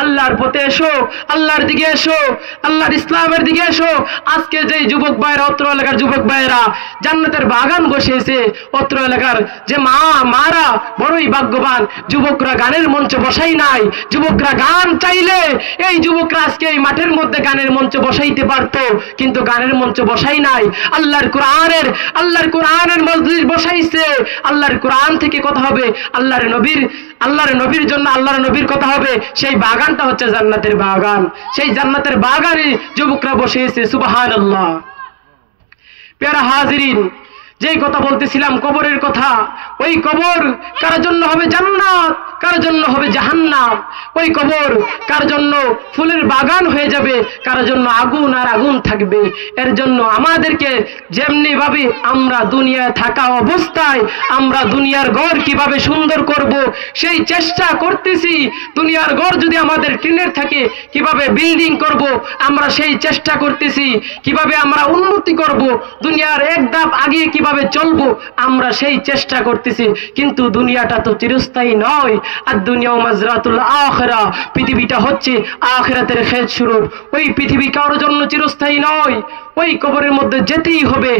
আল্লাহর পথে এসো, আল্লাহর দিকে এসো, আল্লাহর ইসলামের দিকে এসো। আজকে যেই যুবক ভাইরা, অত্র এলাকার যুবক ভাইরা জান্নাতের বাগান বসিয়েছে, অত্র এলাকার যে মারা বড়ই ভাগ্যবান। যুবকরা গানের মঞ্চে বসাই নাই। যুবকরা গান চাইলে এই যুবকরা আজকে এই মাঠের মধ্যে গানের মঞ্চে বসাইতে পারতো, কিন্তু গানের মঞ্চে বসাই নাই। আল্লাহর কোরআনের মজলিস বসাইছে। আল্লাহর কোরআন থেকে কথা হবে, আল্লাহর নবীর জন্য আল্লাহর নবীর কথা হবে। সেই বাগানটা হচ্ছে জান্নাতের বাগান। সেই জান্নাতের বাগানে যুবকরা বসেছে। সুবহানাল্লাহ। প্যারা হাজিরিন, যেই কথা বলতেছিলাম কবরের কথা, ওই কবর কার জন্য হবে জান্নাত, কার জন্য হবে জাহান্নাম। ওই কবর কার জন্য ফুলের বাগান হয়ে যাবে, কার জন্য আগুন আর আগুন থাকবে। এর জন্য আমাদেরকে যেমনি ভাবে আমরা দুনিয়ায় থাকা অবস্থায় আমরা দুনিয়ার ঘর কিভাবে সুন্দর করব সেই চেষ্টা করতেছি। দুনিয়ার ঘর যদি আমাদের টিনের থাকে কিভাবে বিল্ডিং করব আমরা সেই চেষ্টা করতেছি। কিভাবে আমরা উন্নতি করব, দুনিয়ার এক ধাপ আগে কিভাবে চলবো আমরা সেই চেষ্টা করতেছি। কিন্তু দুনিয়াটা তো চিরস্থায়ী নয়। আর দুনিয়া মাজরাতুল আখিরা, পৃথিবীটা হচ্ছে আখিরাতের খেত শুরু। ওই পৃথিবী কারোর জন্য চিরস্থায়ী নয়। ওই কবরের মধ্যে যেতেই হবে,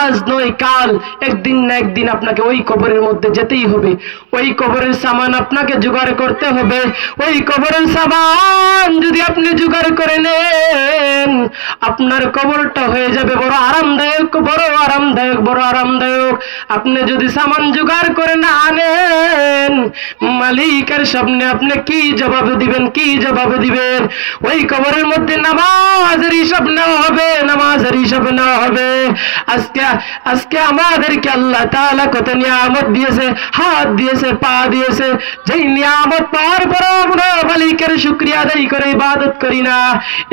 আজ নয় কাল, একদিন না একদিন আপনাকে ওই কবরের মধ্যে যেতেই হবে। ওই কবরের সামান আপনাকে জোগাড় করতে হবে। ওই কবরের সামান যদি আপনি জোগাড় করে নেন, আপনার কবরটা হয়ে যাবে বড় আরামদায়ক, বড় আরামদায়ক, বড় আরামদায়ক। আপনি যদি সামান জোগাড় করে না আনেন, মালিকের সামনে আপনি কি জবাব দিবেন, কি জবাব দিবেন? ওই কবরের মধ্যে নামাজের হিসাব নেওয়া হবে, নামাজের হিসাব নেওয়া হবে। আজকে আমাদেরকে আল্লাহ তাআলা কত নিয়ামত দিয়েছে, হাত দিয়েছে, পা দিয়েছে। যেই নিয়ামত পাওয়ার পর আমরা মালিকের শুকরিয়া আদায় করে ইবাদত করি না।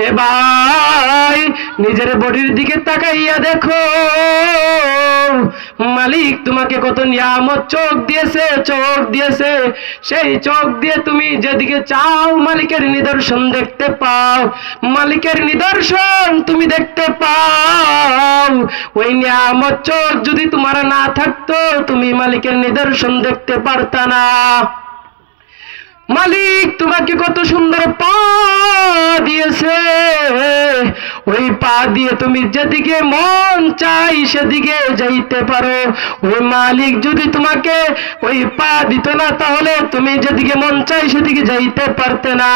এ ভাই, নিজের বডির দিকে তাকাইয়া দেখো, মালিক তোমাকে কত নিয়ামত চোখ দিয়েছে, চোখ দিয়েছে। সেই চোখ দিয়ে তুমি যেদিকে চাও মালিকের নিদর্শন দেখতে পাও, মালিকের নিদর্শন তুমি দেখতে পাও। ওই নিয়ামত চোখ যদি তোমার না থাকতো তুমি মালিকের নিদর্শন দেখতে পারতা না। মালিক তোমাকে কত সুন্দর পা দিয়েছে, ওই পা দিয়ে তুমি যেদিকে মন চাই সেদিকে যাইতে পারো। ওই মালিক যদি তোমাকে ওই পা দিত না তাহলে তুমি যেদিকে মন চাই সেদিকে যাইতে পারতে না।